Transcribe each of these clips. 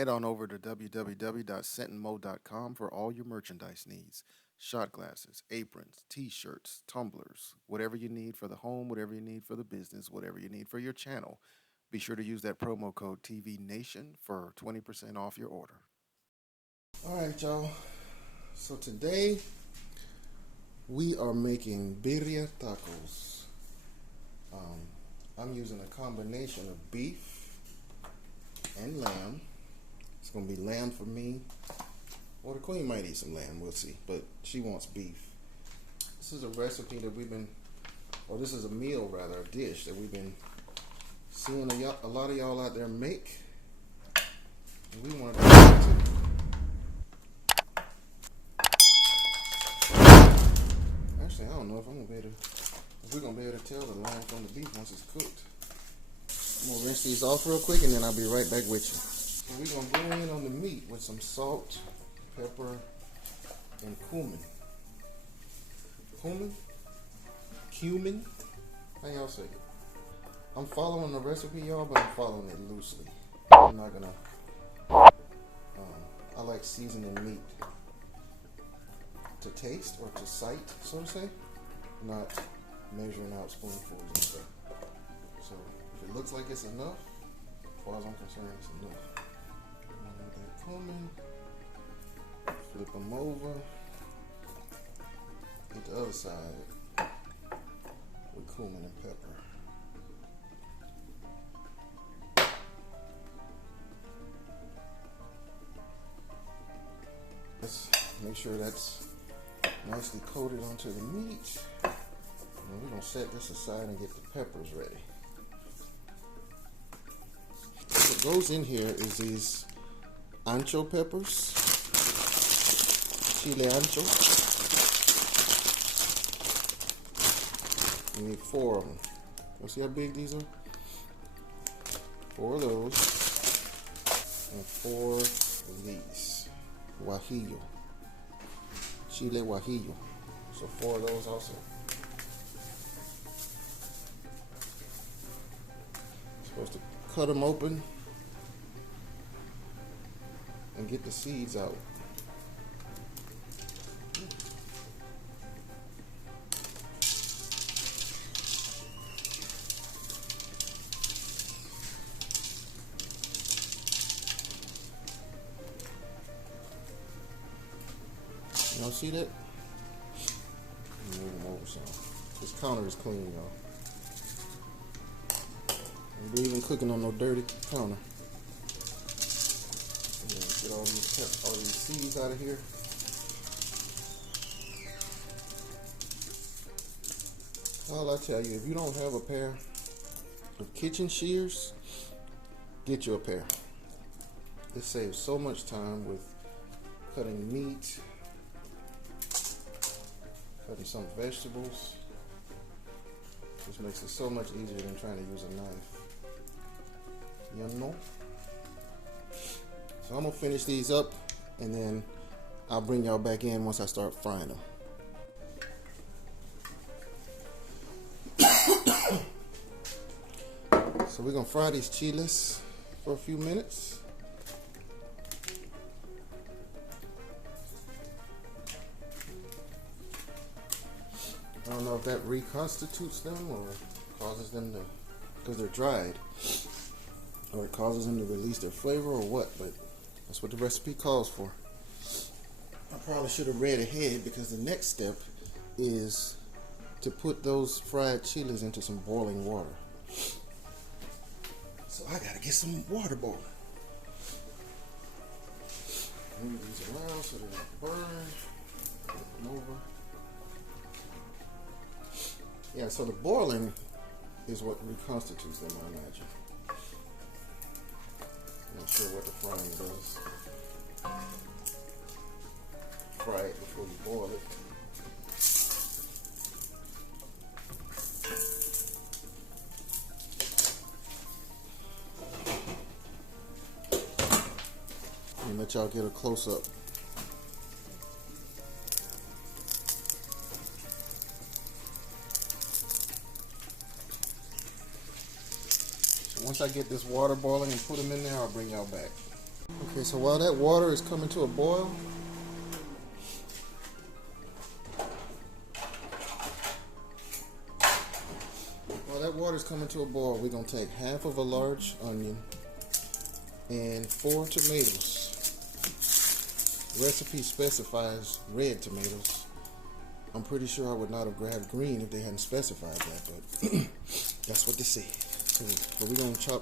Head on over to www.sentinmo.com for all your merchandise needs. Shot glasses, aprons, t-shirts, tumblers, whatever you need for the home, whatever you need for the business, whatever you need for your channel. Be sure to use that promo code TV Nation for 20% off your order. All right, y'all. So today we are making birria tacos. I'm using a combination of beef and lamb. It's going to be lamb for me. Or the queen might eat some lamb, we'll see. But she wants beef. This is a recipe that this is a meal rather, a dish that we've been seeing a lot of y'all out there make. And we want to try it too. Actually, I don't know if we're gonna be able to tell the lamb from the beef once it's cooked. I'm gonna rinse these off real quick and then I'll be right back with you. So we're gonna go in on the meat with some salt, pepper, and cumin. Cumin? How y'all say it? I'm following the recipe, y'all, but I'm following it loosely. I'm not gonna. I like seasoning meat to taste or to sight, so to say, not measuring out spoonfuls and stuff. So if it looks like it's enough, as far as I'm concerned, it's enough. I'm gonna do cumin, flip them over, get the other side with cumin and pepper. Let's make sure that's nicely coated onto the meat. And we're going to set this aside and get the peppers ready. What goes in here is these ancho peppers, chile ancho. You need 4 of them. You see how big these are? 4 of those and 4 of these. Guajillo, chile guajillo. So 4 of those also. Supposed to cut them open and get the seeds out. Y'all see that? Move them over some. This counter is clean, y'all. Don't be even cooking on no dirty counter. Yeah, get all these seeds out of here. All I tell you, if you don't have a pair of kitchen shears, get you a pair. It saves so much time with cutting meat, cutting some vegetables. Just makes it so much easier than trying to use a knife. You know? So I'm gonna finish these up and then I'll bring y'all back in once I start frying them. So we're gonna fry these chiles for a few minutes. I don't know if that reconstitutes them or causes them to, because they're dried, or it causes them to release their flavor or what, but that's what the recipe calls for. I probably should have read ahead because the next step is to put those fried chiles into some boiling water. So I gotta get some water boiling. Move these around so they don't burn. Flip them over. Yeah, so the boiling is what reconstitutes them, I imagine. I'm not sure what the frying does. Fry it before you boil it. And let y'all get a close up. Once I get this water boiling and put them in there, I'll bring y'all back. Okay, so while that water is coming to a boil, we're going to take half of a large onion and 4 tomatoes. The recipe specifies red tomatoes. I'm pretty sure I would not have grabbed green if they hadn't specified that, but that's what they say. So we're going to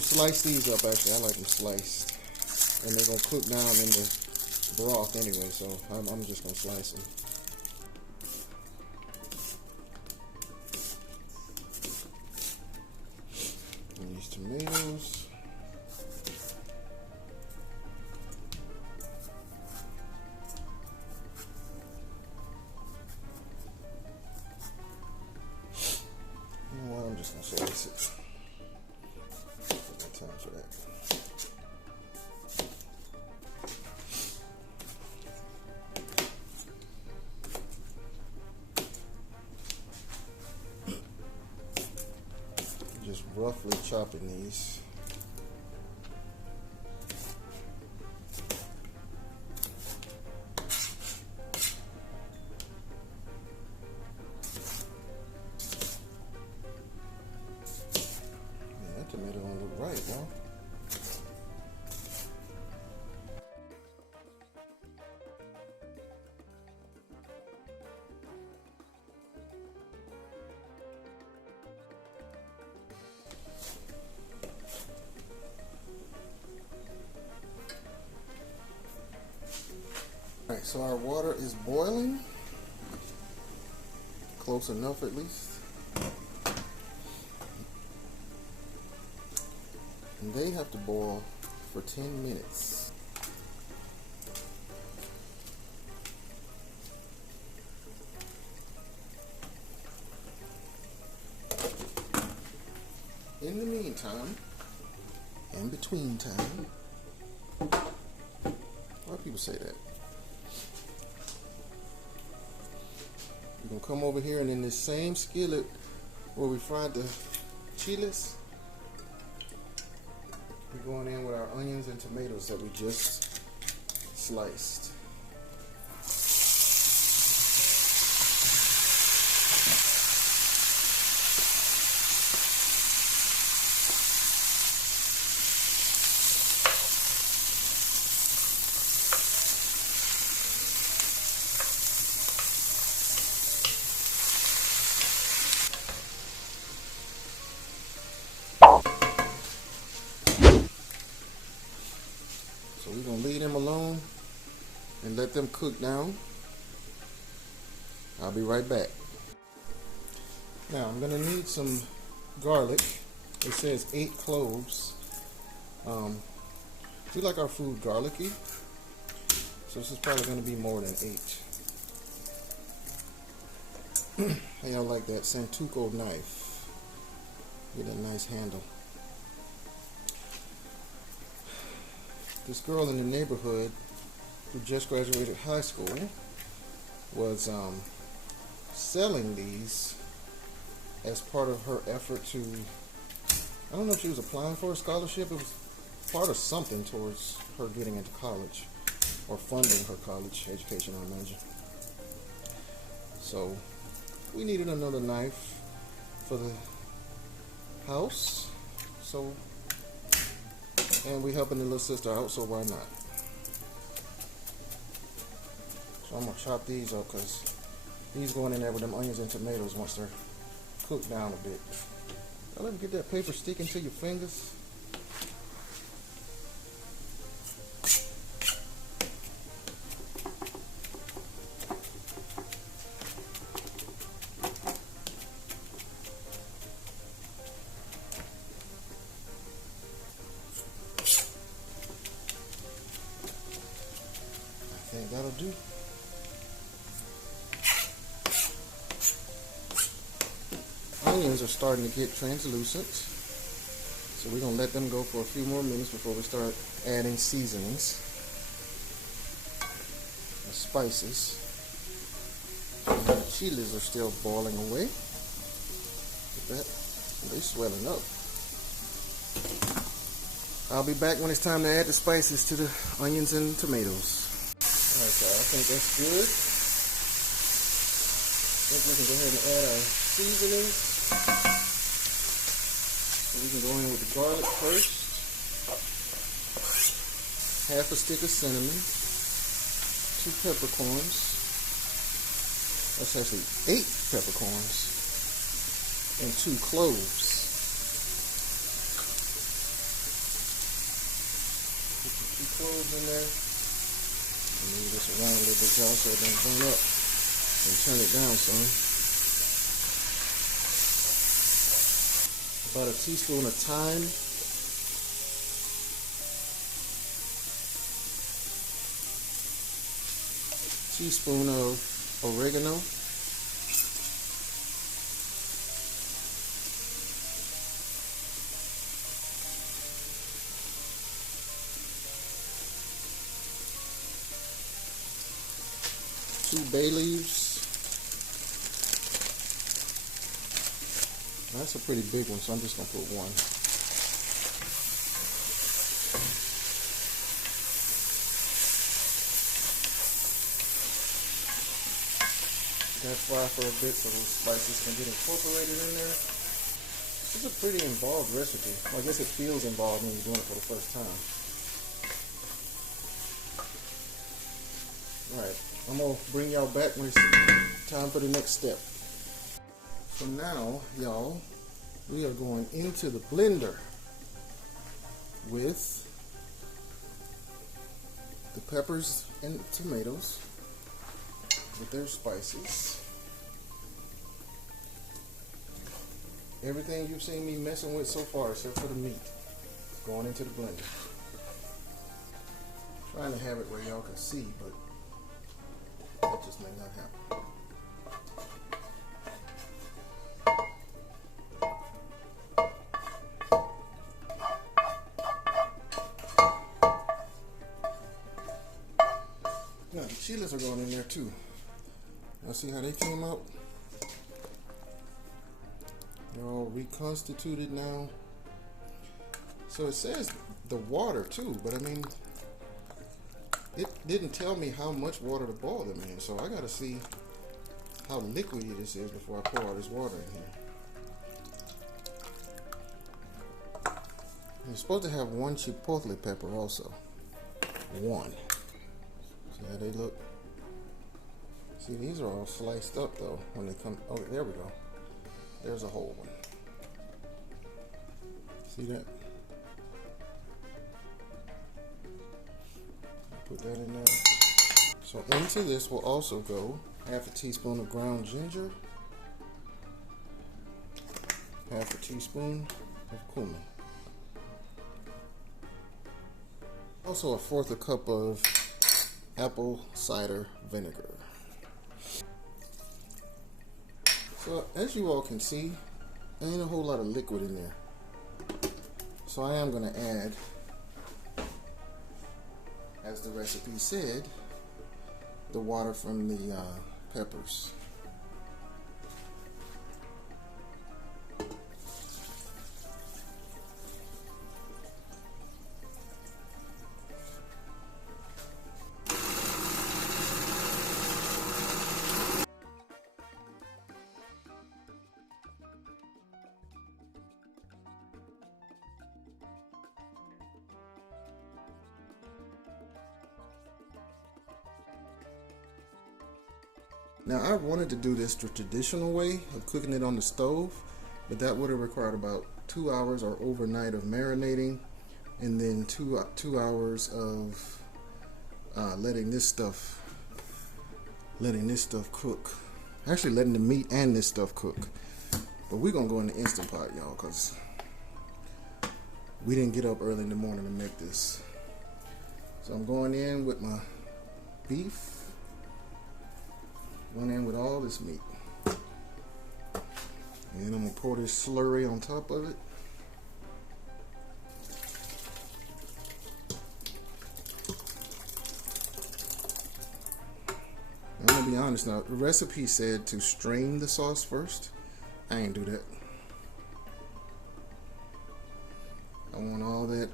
slice these up. Actually, I like them sliced. And they're going to cook down in the broth anyway, so I'm just going to slice them. And these tomatoes. I'm just going to slice it. I've got time for that. Just roughly chopping these. Tomato don't look right, huh? Alright, so our water is boiling. Close enough at least. And they have to boil for 10 minutes. In the meantime, in between time, why do people say that? You're gonna come over here and in this same skillet where we fried the chiles, we're going in with our onions and tomatoes that we just sliced. So we're going to leave them alone and let them cook down. I'll be right back. Now I'm going to need some garlic. It says 8 cloves. We like our food garlicky, so this is probably going to be more than 8. How y'all like that Santuco knife? Get a nice handle. This girl in the neighborhood who just graduated high school was selling these as part of her effort to, I don't know if she was applying for a scholarship. It was part of something towards her getting into college or funding her college education, I imagine. So we needed another knife for the house. So, and we helping the little sister out, so why not? So I'm gonna chop these up because these going in there with them onions and tomatoes once they're cooked down a bit. Now let me get that paper sticking to your fingers. I think that'll do. Onions are starting to get translucent, so we're going to let them go for a few more minutes before we start adding seasonings and spices. And the chiles are still boiling away. Look at that. They're swelling up. I'll be back when it's time to add the spices to the onions and tomatoes. Alright, so I think that's good. I think we can go ahead and add our seasonings. So we can go in with the garlic first. Half a stick of cinnamon. 2 peppercorns. That's actually 8 peppercorns. And 2 cloves. Put the 2 cloves in there. And move this around a little bit, y'all, so it doesn't burn up. And turn it down some. About a teaspoon of thyme. Teaspoon of oregano. Two bay leaves. That's a pretty big one, so I'm just going to put 1. Gotta fry for a bit so those spices can get incorporated in there. This is a pretty involved recipe. Well, I guess it feels involved when you're doing it for the first time. Alright, I'm going to bring y'all back when it's time for the next step. So now, y'all, we are going into the blender with the peppers and tomatoes with their spices. Everything you've seen me messing with so far except for the meat is going into the blender. I'm trying to have it where y'all can see, but that just may not happen. Now the chiles are going in there too. Now see how they came out? They're all reconstituted now. So it says the water too, but I mean, it didn't tell me how much water to boil them in. So I gotta see how liquidy this is before I pour all this water in here. You're supposed to have 1 chipotle pepper also. 1. See how they look? See, these are all sliced up though when they come. Oh, there we go. There's a whole one. See that? Put that in there. So into this will also go half a teaspoon of ground ginger, half a teaspoon of cumin. Also a 1/4 cup of apple cider vinegar. So as you all can see, there ain't a whole lot of liquid in there. So I am going to add, as the recipe said, the water from the peppers. Now I wanted to do this the traditional way of cooking it on the stove, but that would have required about 2 hours or overnight of marinating, and then two hours of letting this stuff cook. Actually letting the meat and this stuff cook. But we're gonna go in the Instant Pot, y'all, because we didn't get up early in the morning to make this. So I'm going in with my beef. Going in with all this meat. And I'm going to pour this slurry on top of it. I'm going to be honest now, the recipe said to strain the sauce first. I ain't do that. I want all that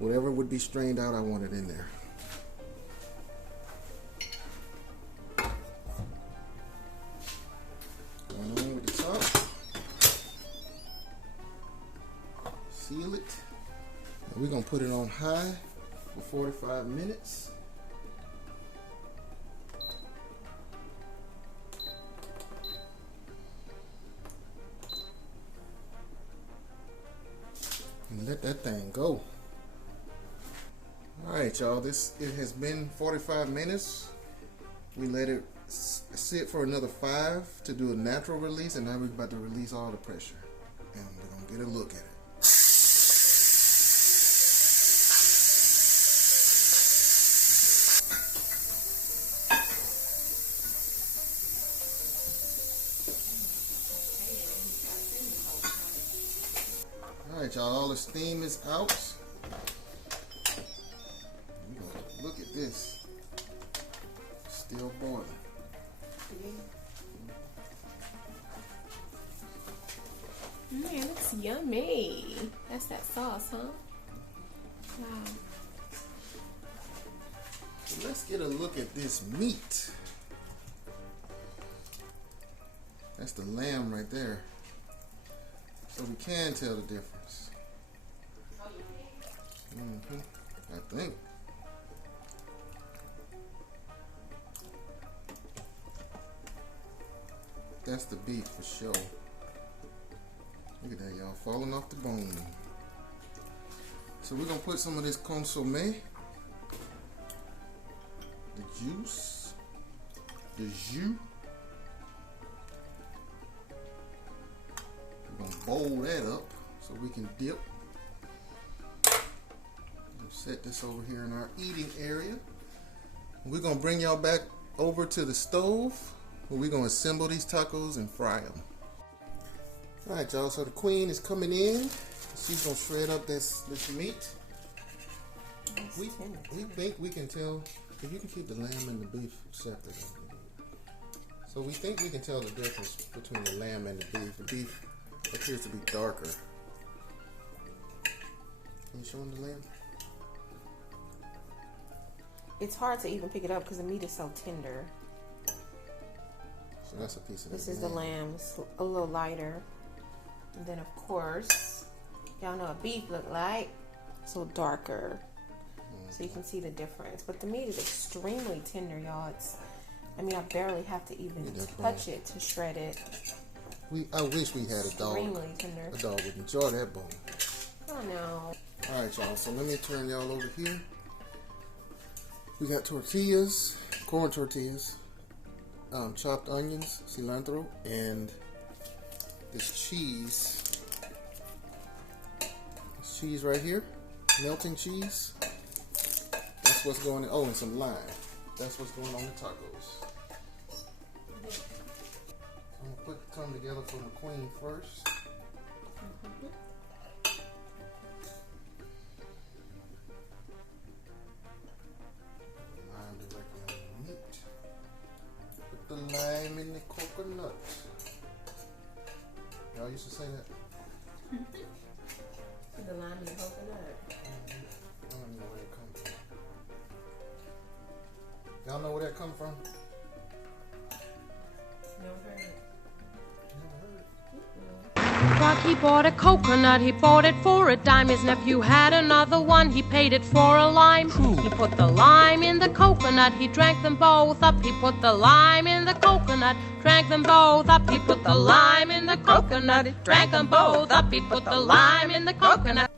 Whatever would be strained out, I want it in there. Going on with the top. Seal it. And we're going to put it on high for 45 minutes. And let that thing go. Alright, y'all, it has been 45 minutes. We let it sit for another 5 to do a natural release, and now we're about to release all the pressure. And we're going to get a look at it. Alright, y'all, all the steam is out. Look at this. Still boiling. Man, looks yummy. That's that sauce, huh? Wow. So let's get a look at this meat. That's the lamb right there. So we can tell the difference. I think. That's the beef for sure. Look at that, y'all, falling off the bone. So we're gonna put some of this consommé, the juice, the jus. We're gonna bowl that up so we can dip. We'll set this over here in our eating area. We're gonna bring y'all back over to the stove where we're gonna assemble these tacos and fry them. All right, y'all, so the queen is coming in. She's gonna shred up this meat. We think we can tell, if you can keep the lamb and the beef separate. So we think we can tell the difference between the lamb and the beef. The beef appears to be darker. Can you show them the lamb? It's hard to even pick it up because the meat is so tender. So that's a piece of this is the lamb. It's a little lighter. And then, of course, y'all know what beef look like. It's a little darker. So you can see the difference. But the meat is extremely tender, y'all. I mean, I barely have to even touch it to shred it. I wish we had a dog. Extremely tender. A dog would enjoy that bone. Oh, no. All right, y'all. So let me turn y'all over here. We got tortillas, corn tortillas, chopped onions, cilantro, and this cheese. This cheese right here, melting cheese. That's what's going on. Oh, and some lime. That's what's going on with tacos. I'm gonna put some together for the queen first. Lime directly on the meat. Put the lime in the coconut. Y'all used to say that? Put the lime in the coconut. I don't know where it comes from. Y'all know where that come from? Never heard it. Never heard it. Buck, he bought a coconut, he bought it for a dime. His nephew had another one, he paid it for a lime. He put the lime in the coconut, he drank them both up. He put the lime in the coconut, drank them both up. He put the lime in the coconut, drank them both up. He put the lime in the coconut.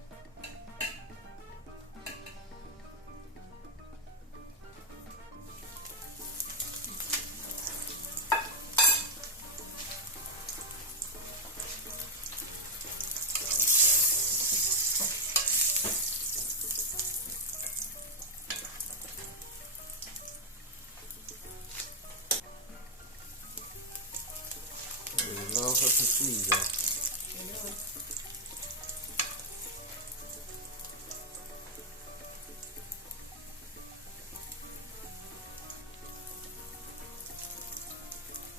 Love her some cheese, y'all.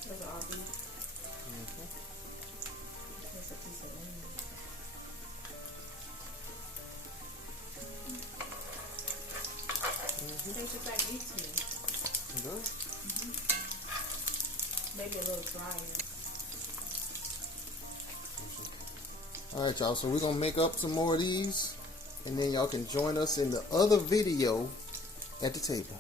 Those are all beef. There's a piece of onion. It tastes just like beef to me. It does? Maybe a little drier. Alright, y'all, so we're gonna make up some more of these, and then y'all can join us in the other video at the table.